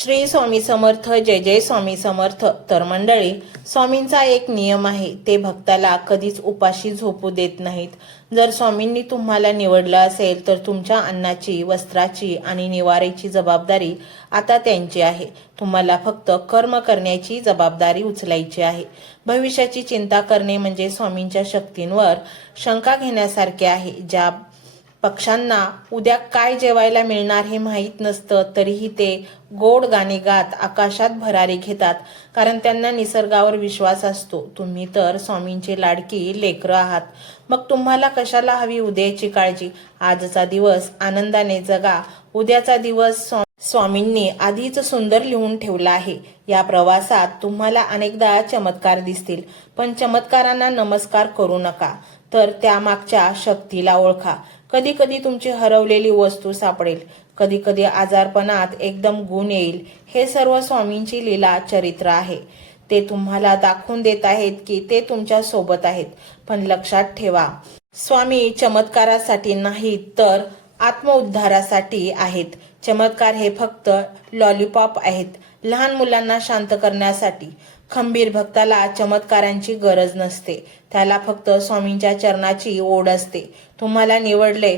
श्री स्वामी समर्थ. जय जय स्वामी समर्थ. तर मंडळी, स्वामींचा एक नियम आहे, ते भक्ताला कधीच उपाशी झोपू देत नाहीत. जर स्वामींनी तुम्हाला निवडलं असेल तर तुमच्या अन्नाची, वस्त्राची आणि निवारेची जबाबदारी आता त्यांची आहे. तुम्हाला फक्त कर्म करण्याची जबाबदारी उचलायची आहे. भविष्याची चिंता करणे म्हणजे स्वामींच्या शक्तींवर शंका घेण्यासारखे आहे. ज्या पक्ष्यांना उद्या काय जेवायला मिळणार हे माहीत नसतं, तरीही ते गोड गाणे गात आकाशात भरारी घेतात, कारण त्यांना निसर्गावर विश्वास असतो. तुम्ही तर स्वामींची लाडकी लेकरं आहात. मग तुम्हाला कशाला हवी उद्याची काळजी? आजचा दिवस आनंदाने जगा. उद्याचा दिवस स्वामींनी आधीच सुंदर लिहून ठेवला आहे. या प्रवासात तुम्हाला अनेकदा चमत्कार दिसतील, पण चमत्कारांना नमस्कार करू नका, तर त्यामागच्या शक्तीला ओळखा. कधी कधी तुमची हरवलेली वस्तू सापडेल, कधी कधी आजारपणात एकदम गुण येईल. हे सर्व स्वामींची लीला चरित्र आहे. ते तुम्हाला दाखवून देत आहेत की ते तुमच्या सोबत आहेत. पण लक्षात ठेवा, स्वामी चमत्कारासाठी नाहीत, तर आत्मउद्धारासाठी आहेत. चमत्कार हे फक्त लॉलीपॉप आहेत, लहान मुलांना शांत करण्यासाठी. खंबीर भक्ताला चमत्कारांची गरज नसते, त्याला फक्त स्वामींच्या चरणाची ओढ असते. तुम्हाला निवडले